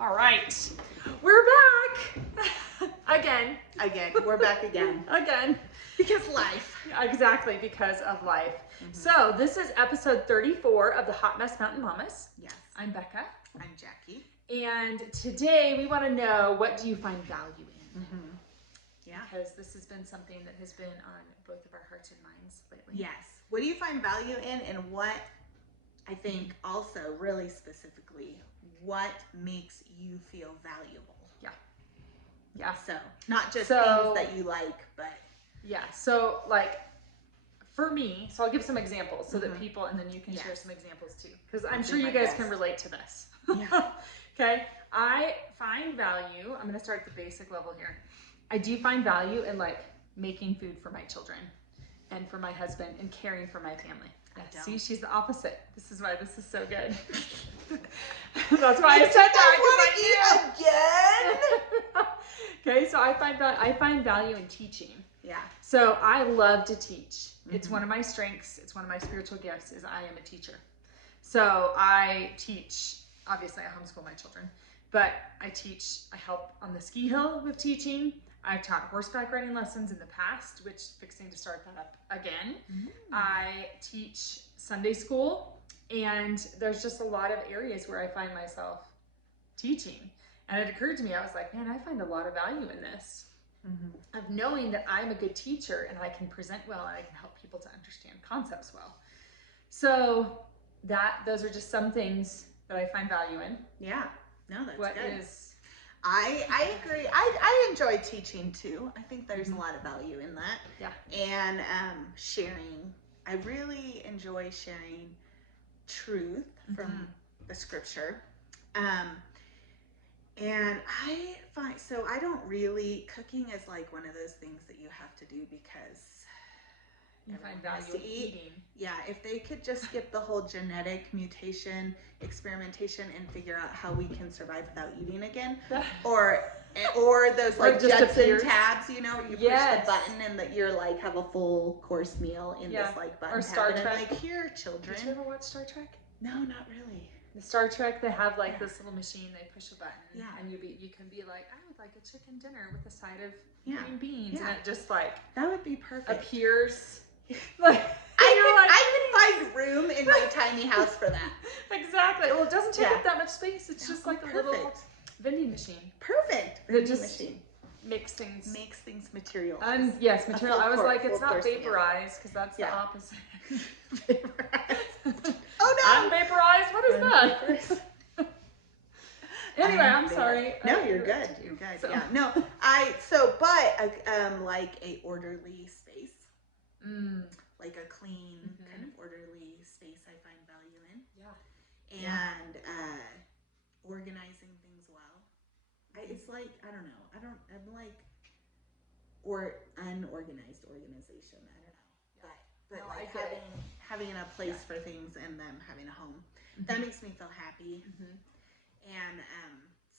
All right, we're back again. We're back again. Again. Because life. Exactly, because of life. So this is episode 34 of the Hot Mess Mountain Mamas. Yes. I'm Becca. I'm Jackie. And today we want to know, what do you find value in? Yeah. Because this has been something that has been on both of our hearts and minds lately. Yes. What do you find value in, and what, I think also really specifically, what makes you feel valuable? Yeah. So not just things that you like, but. Yeah. So like for me, so I'll give some examples so that people, and then you can share some examples too. Because I'm sure you guys can relate to this. Yeah. Okay. I find value, I'm going to start at the basic level here. I do find value in like making food for my children and for my husband and caring for my family. Yeah, see, she's the opposite. This is why this is so good. That's why I said that. Again? Okay, so I find value in teaching. Yeah. So I love to teach. It's one of my strengths. It's one of my spiritual gifts is I am a teacher. So I teach, obviously I homeschool my children, but I help on the ski hill with teaching. I've taught horseback riding lessons in the past, which fixing to start that up again. I teach Sunday school, and there's just a lot of areas where I find myself teaching. And it occurred to me, I was like, man, I find a lot of value in this. Of knowing that I'm a good teacher and I can present well and I can help people to understand concepts well. So those are just some things that I find value in. Yeah. No, that's What good. is... I agree. I enjoy teaching too. I think there's a lot of value in that. Yeah. And sharing. I really enjoy sharing truth from the scripture. And I find, so I don't really, cooking is like one of those things that you have to do because you find value in eating. Yeah, if they could just skip the whole genetic mutation experimentation and figure out how we can survive without eating again, or those like Jetson tabs, you know, where you push the button and that you're like have a full course meal in this like button or Star tab. Trek. And like, here, children. Did you ever watch Star Trek? No, not really. The Star Trek, they have like this little machine, they push a button, and you can be like, I would like a chicken dinner with a side of green beans, and it just like that would be perfect. Appears. Like I can find room in my tiny house for that. Exactly. Well, it doesn't take up that much space. It's just like a little vending machine. Perfect. Vending machine. Makes things material. Yes, material. I was like, it's not vaporized because that's the opposite. Oh no! Unvaporized? What is that? Anyway, I'm sorry. No, you're good. You're good. So. Yeah. No, but like a orderly space. Like a clean, kind of orderly space I find value in. Yeah. And organizing things well. It's like, I don't know. I'm like, or unorganized organization. I don't know. But like having a place for things and them having a home. That makes me feel happy. And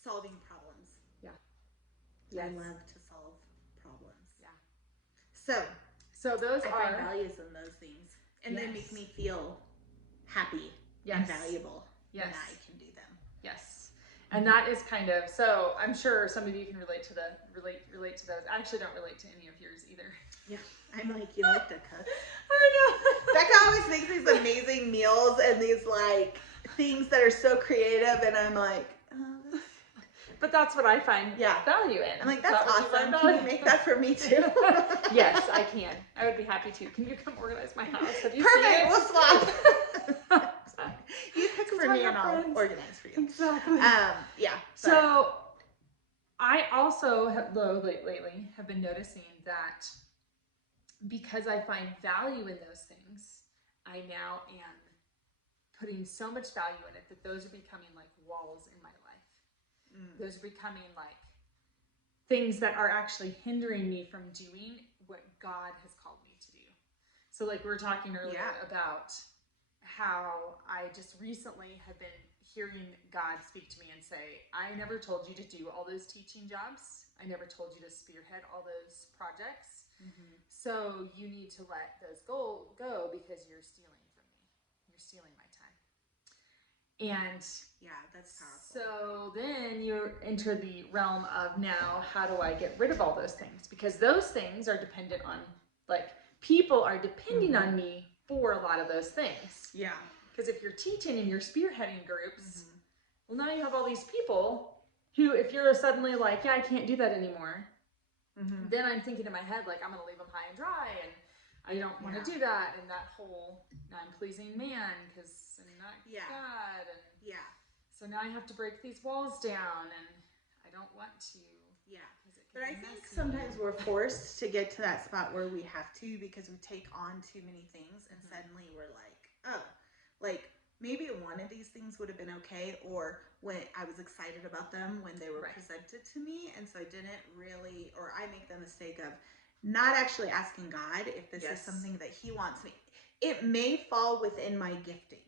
solving problems. Yeah. I love to solve problems. Yeah. So those I find values in those things, and they make me feel happy and valuable when I can do them. Yes, and that is kind of, so I'm sure some of you can relate to those. I actually don't relate to any of yours either. Yeah, I'm like, you like to cook? I know. Becca always makes these amazing meals and these like things that are so creative, and I'm like, oh. But that's what I find value in. I'm like, that's awesome. Can you make that for me too? Yes, I can. I would be happy to. Can you come organize my house? Have you Perfect. seen it? We'll swap. You cook for me and I'll organize for you. Exactly. Yeah. So I also lately have been noticing that because I find value in those things, I now am putting so much value in it that those are becoming like walls in my life. Those are becoming like things that are actually hindering me from doing what God has called me to do. So like we were talking earlier about how I just recently have been hearing God speak to me and say, I never told you to do all those teaching jobs. I never told you to spearhead all those projects. So you need to let those go because you're stealing from me. You're stealing my time. And yeah, that's powerful. So then you enter the realm of, now how do I get rid of all those things? Because those things are dependent on, like, people are depending on me for a lot of those things. Yeah. Because if you're teaching and you're spearheading groups, well, now you have all these people who, if you're suddenly like, yeah, I can't do that anymore, then I'm thinking in my head, like, I'm going to leave them high and dry, and I don't want to do that, and that whole, I'm pleasing man because I'm not God, and so now I have to break these walls down, and I don't want to. Yeah. But I think sometimes we're forced to get to that spot where we have to, because we take on too many things, and suddenly we're like, oh, like, maybe one of these things would have been okay, or when I was excited about them when they were presented to me, and so I didn't really, or I make the mistake of not actually asking God if this is something that he wants me. It may fall within my gifting.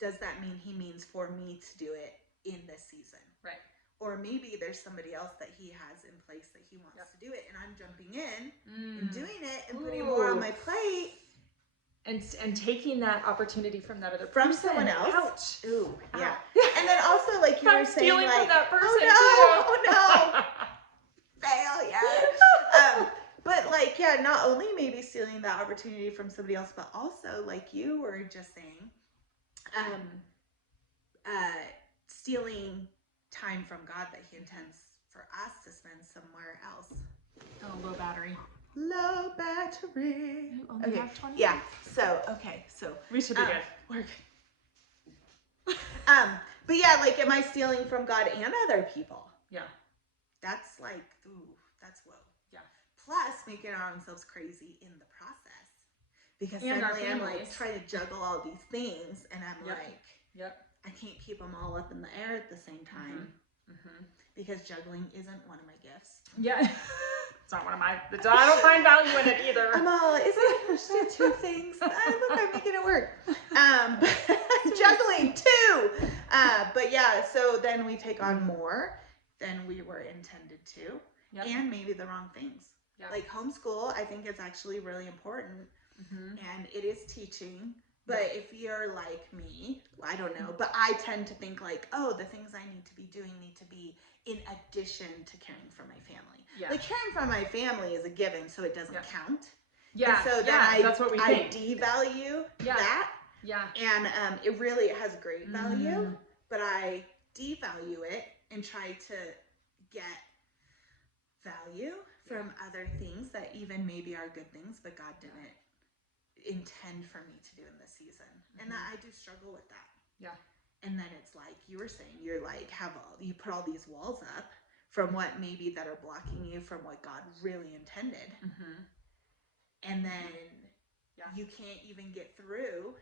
Does that mean he means for me to do it in this season? Right. Or maybe there's somebody else that he has in place that he wants to do it, and I'm jumping in and doing it and putting more on my plate. And taking that opportunity from that other from person. someone else. Ouch. Ooh, yeah. And then also, like you were saying, like, from that person oh no, failure. But like, yeah, not only maybe stealing that opportunity from somebody else, but also, like you were just saying, stealing time from God that he intends for us to spend somewhere else. Oh, low battery. Low battery. You only have 20 yeah. So we should be good. We're good. But yeah, like, am I stealing from God and other people? Yeah. That's like, ooh, that's whoa. Yeah. Plus making ourselves crazy in the process, because suddenly I'm like trying to juggle all these things, and I'm like, I can't keep them all up in the air at the same time, because juggling isn't one of my gifts. Yeah. It's not one of my, I don't find value in it either. I'm all, isn't it just do two things? Look, I'm making it work. Juggling too. But yeah, so then we take on more than we were intended to, and maybe the wrong things. Like homeschool, I think it's actually really important, and it is teaching. But if you're like me, I don't know, but I tend to think like, oh, the things I need to be doing need to be in addition to caring for my family. Like, caring for my family is a given, so it doesn't count. Yeah. And so then that's what we think. devalue that. Yeah. And it really has great value, but I devalue it and try to get value from other things that even maybe are good things, but God didn't intend for me to do in this season. And that I do struggle with that. Yeah. And then it's like you were saying, you're like, you put all these walls up from what maybe that are blocking you from what God really intended. And then you can't even get through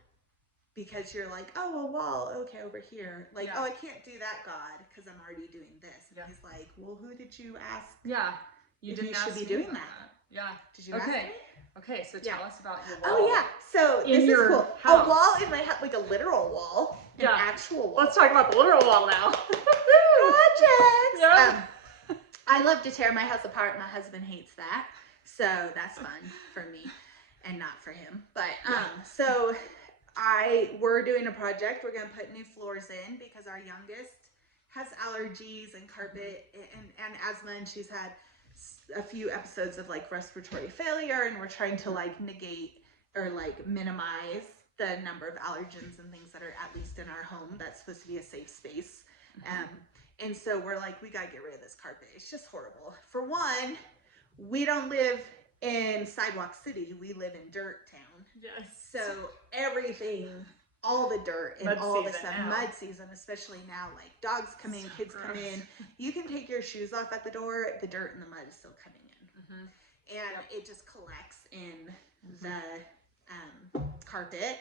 because you're like, oh, a wall, okay, over here. Like, oh, I can't do that, God, because I'm already doing this. And he's like, well, who did you ask? Yeah. You should be doing that. Yeah. Did you ask me? Okay, so tell us about your wall. Oh, yeah. So this is cool. House. A wall in my house, like a literal wall. An actual wall. Let's talk about the literal wall now. Projects. Yeah. I love to tear my house apart. My husband hates that. So that's fun for me and not for him. But so we're doing a project. We're going to put new floors in because our youngest has allergies and carpet and asthma, and she's had a few episodes of like respiratory failure, and we're trying to like negate or like minimize the number of allergens and things that are at least in our home. That's supposed to be a safe space. And so we're like, we got to get rid of this carpet. It's just horrible. For one, we don't live in Sidewalk City. We live in Dirt Town. Yes. So everything, all the dirt and all the stuff, mud season, especially now, like dogs come in, kids come in. You can take your shoes off at the door. The dirt and the mud is still coming in. And it just collects in the carpet.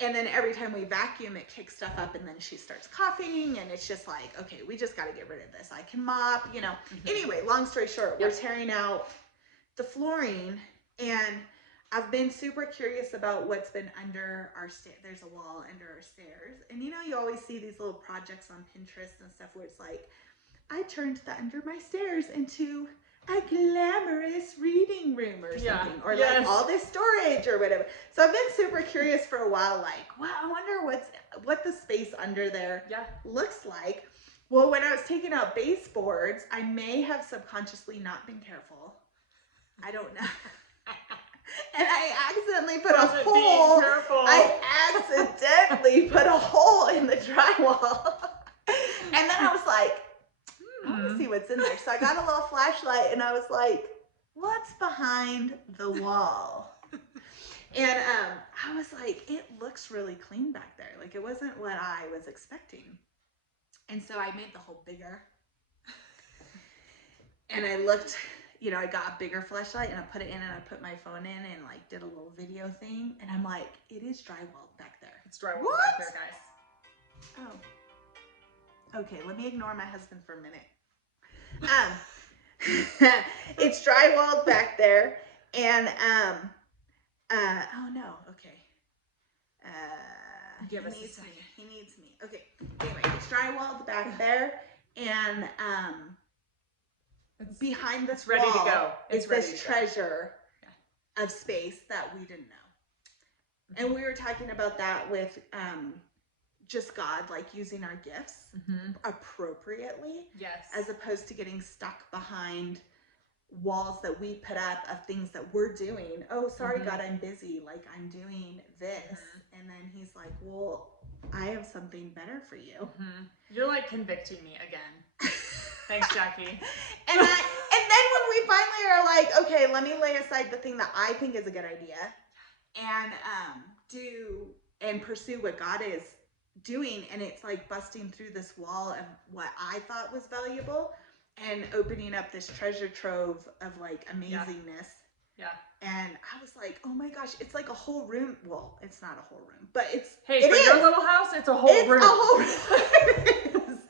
And then every time we vacuum, it kicks stuff up, and then she starts coughing, and it's just like, okay, we just got to get rid of this. I can mop, you know. Anyway, long story short, we're tearing out the flooring, and I've been super curious about what's been under our stairs. There's a wall under our stairs. And you know, you always see these little projects on Pinterest and stuff where it's like, I turned the under my stairs into a glamorous reading room or something, Yeah. or Yes. like all this storage or whatever. So I've been super curious for a while, like, wow, I wonder what the space under there looks like. Well, when I was taking out baseboards, I may have subconsciously not been careful. I don't know. And I accidentally put a hole. I accidentally put a hole in the drywall. And then I was like, I want to see what's in there. So I got a little flashlight and I was like, what's behind the wall? And I was like, it looks really clean back there. Like, it wasn't what I was expecting. And so I made the hole bigger. And I looked, you know, I got a bigger flashlight and I put it in and I put my phone in and like did a little video thing. And I'm like, it is drywalled back there. It's drywalled back there, guys. Oh. Okay, let me ignore my husband for a minute. It's drywalled back there, and oh no, okay. Give us a second. He needs me. Okay. Anyway, it's drywalled back there, and behind this ready wall to go. Is this treasure of space that we didn't know. And we were talking about that with just God, like using our gifts appropriately, as opposed to getting stuck behind walls that we put up of things that we're doing. Oh, sorry, God, I'm busy. Like, I'm doing this. And then he's like, well, I have something better for you. You're like convicting me again. Thanks, Jackie. And then when we finally are like, okay, let me lay aside the thing that I think is a good idea and do and pursue what God is doing, and it's like busting through this wall of what I thought was valuable and opening up this treasure trove of like amazingness. And I was like, oh my gosh, it's like a whole room. Well, it's not a whole room, but it's for your little house, it's a whole room. It's a whole room.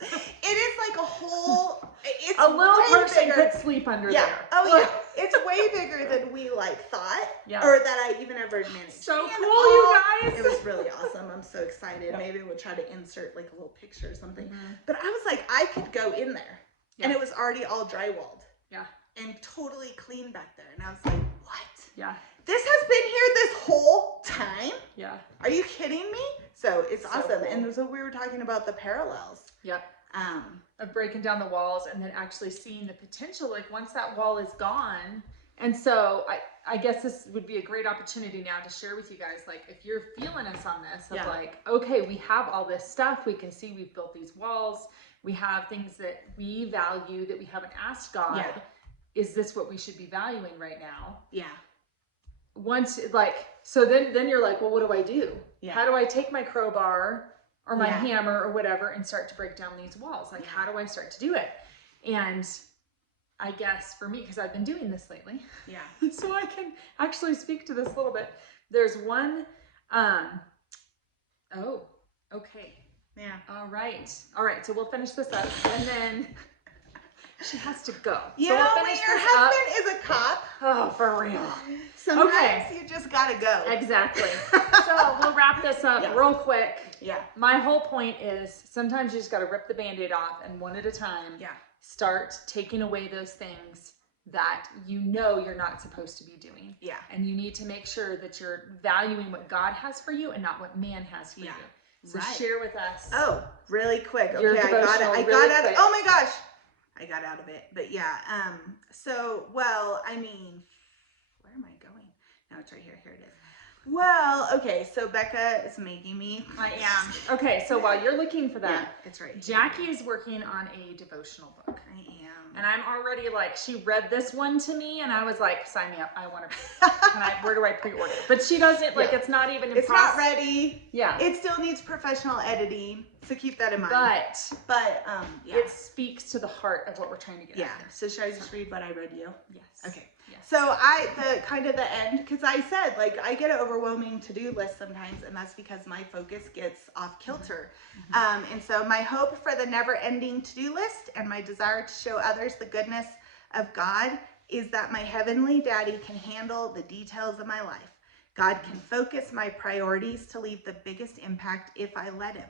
It is like a whole. It's a little person bigger. could sleep under there. Oh yeah, it's way bigger than we like thought, Yeah. or that I even ever managed. So and cool, you guys! It was really awesome. I'm so excited. Yeah. Maybe we'll try to insert like a little picture or something. But I was like, I could go in there, Yeah. and it was already all drywalled. Yeah. And totally clean back there. And I was like, what? Yeah. This has been here this whole time? Yeah. Are you kidding me? So it's awesome. Cool. And so we were talking about the parallels. Yep. Of breaking down the walls and then actually seeing the potential, like once that wall is gone. And so I guess this would be a great opportunity now to share with you guys, like if you're feeling us on this, of like, okay, we have all this stuff. We can see we've built these walls. We have things that we value that we haven't asked God. Yeah. Is this what we should be valuing right now? Yeah. Once like, so then you're like, well, what do I do? Yeah. How do I take my crowbar or my hammer or whatever and start to break down these walls? Like, how do I start to do it? And I guess for me, because I've been doing this lately, so I can actually speak to this a little bit. There's one, oh, okay. Yeah. All right. So we'll finish this up and then she has to go. You so know, we'll when your husband is a cop. Oh, for real. Sometimes you just gotta go. Exactly. So we'll wrap this up real quick. Yeah. My whole point is sometimes you just got to rip the Band-Aid off and one at a time. Start taking away those things that you know you're not supposed to be doing. Yeah. And you need to make sure that you're valuing what God has for you and not what man has for you. So share with us. Oh, really quick. Okay, Your I got it. I really got out of, quick. oh my gosh. I got out of it. But yeah, so, well, I mean, where am I going? No, it's right here. Here it is. Well, okay, so Becca is making me. I am. Okay, so while you're looking for that, yeah, it's right. Jackie is working on a devotional book. I am. And I'm already like, she read this one to me and I was like, sign me up. I want to, where do I pre-order? But she doesn't, like, it's not even in It's not ready. Yeah. It still needs professional editing, so keep that in mind. But it speaks to the heart of what we're trying to get out there. So should I just read what I read you? Yes. Okay. So the end, because I said, like, I get an overwhelming to-do list sometimes, and that's because my focus gets off kilter. And so my hope for the never-ending to-do list and my desire to show others the goodness of God is that my heavenly daddy can handle the details of my life. God can focus my priorities to leave the biggest impact if I let him.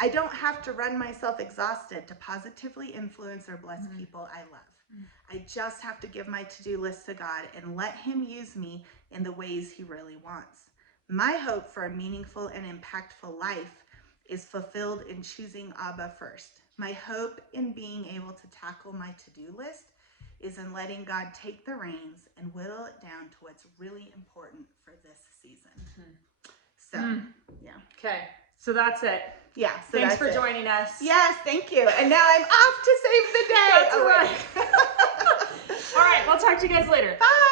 I don't have to run myself exhausted to positively influence or bless people I love. I just have to give my to-do list to God and let him use me in the ways he really wants. My hope for a meaningful and impactful life is fulfilled in choosing Abba first. My hope in being able to tackle my to-do list is in letting God take the reins and whittle it down to what's really important for this season. So, yeah. Okay, so that's it. Yeah. So thanks for joining us. Yes, thank you. And now I'm off to save the day. That's right. All right, we'll talk to you guys later. Bye.